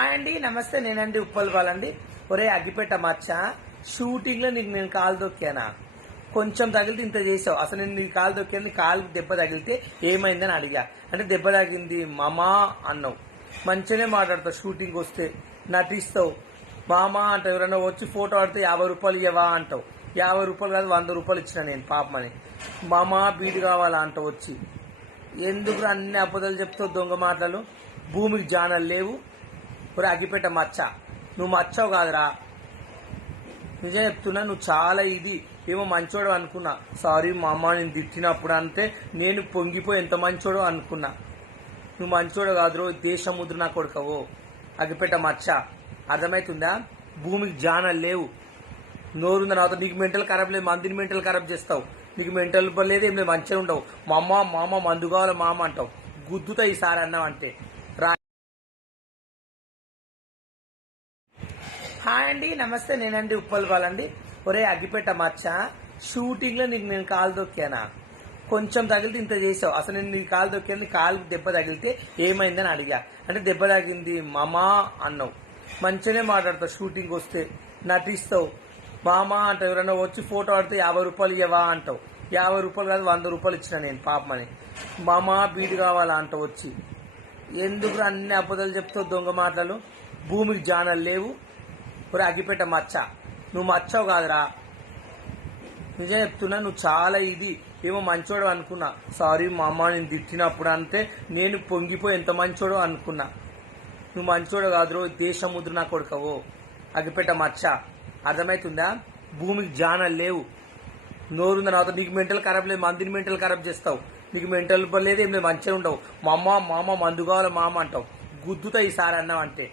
Hi అండి నమస్తే. నేనండి ఉప్పల్ బాలండి. ఒరే అగ్గిపెట్ట మచ్చ? షూటింగ్లో నీకు నేను కాలు దొక్కానా? కొంచెం తగిలితే ఇంత చేసావు. అసలు నేను నీ కాలు దొక్కింది కాలు దెబ్బ తగిలితే ఏమైందని అడిగా. అంటే దెబ్బ తగింది మామా అన్నావు. మంచిగానే మాట్లాడతావు షూటింగ్ వస్తే. నటిస్తావు. మామా అంటావు ఎవరైనా వచ్చి ఫోటో ఆడితే యాభై రూపాయలు ఇవ్వవా అంటావు. యాభై రూపాయలు కాదు వంద రూపాయలు ఇచ్చిన నేను పాపమని మామా బీడు కావాలా అంటావు వచ్చి. ఎందుకు అన్ని అబద్ధాలు చెప్తావు దొంగ మాటలు? భూమికి జానాలు లేవు. ఒరే అగ్గిపెట్ట మచ్చ. నువ్వు మచ్చావు కాదురా. నిజం చెప్తున్నా నువ్వు చాలా ఇది. ఏమో మంచోడు అనుకున్నా. సారీ మా అమ్మ నేను తిట్టినప్పుడు అంతే. నేను పొంగిపోయి ఎంత మంచోడో అనుకున్నా. నువ్వు మంచోడు కాదురో దేశముద్ర నా కొడుకవో. అగ్గిపెట్ట మచ్చ. అర్థమవుతుందా భూమికి జానలు లేవు. నోరుంది నాతో నీకు మెంటల్ ఖరాబ్ లేదు మందిని మెంటల్ ఖరాబ్ చేస్తావు. నీకు మెంటల్ లేదు ఏం లేదు మంచిగా ఉండవు. మా అమ్మ మామ మందు కావాలి మామ అంటావు. గుద్దుతా ఈసారి అన్నావు అంటే రా హాయ్ అండి నమస్తే. నేనండి ఉప్పల్ బాలండి. ఒరే అగ్గిపెట్ట మచ్చ? షూటింగ్లో నీకు నేను కాలు దొక్కానా? కొంచెం తగిలితే ఇంత చేసావు. అసలు నేను నీ కాలు దొక్కింది కాలు దెబ్బ తగిలితే ఏమైందని అడిగా. అంటే దెబ్బ తగిలింది మామా అన్నావు. మంచిగానే మాట్లాడతావు షూటింగ్ వస్తే. నటిస్తావు. మామా అంటావు ఎవరైనా వచ్చి ఫోటో ఆడితే యాభై రూపాయలు ఇవ్వవా అంటావు. యాభై రూపాయలు కాదు వంద రూపాయలు ఇచ్చిన నేను పాపమని. మామా బీడు కావాలా అంటావు వచ్చి. ఎందుకు అన్ని అబద్ధాలు చెప్తావు దొంగ మాటలు? భూమికి జానలు లేవు. ఒరే అగ్గిపెట్ట మచ్చ. నువ్వు మచ్చావు కాదురా. నిజం చెప్తున్నా నువ్వు చాలా ఇది. ఏమో మంచోడు అనుకున్నా. సారీ మా అమ్మ నేను తిట్టినప్పుడు అంతే. నేను పొంగిపోయి ఎంత మంచోడో అనుకున్నా. నువ్వు మంచోడు కాదురో దేశముద్ర నా కొడుకవో. అగ్గిపెట్ట మచ్చ. అర్థమవుతుందా భూమికి జానలు లేవు. నోరుంది తర్వాత నీకు మెంటల్ ఖరాబ్ లేదు మందిని మెంటల్ ఖరాబ్ చేస్తావు. నీకు మెంటల్ లేదు ఏం లేదు మంచిగా ఉండవు. మా అమ్మ మామ మందు కావాలి మామ అంటావు. గుద్దుతా ఈసారి అన్నావు అంటే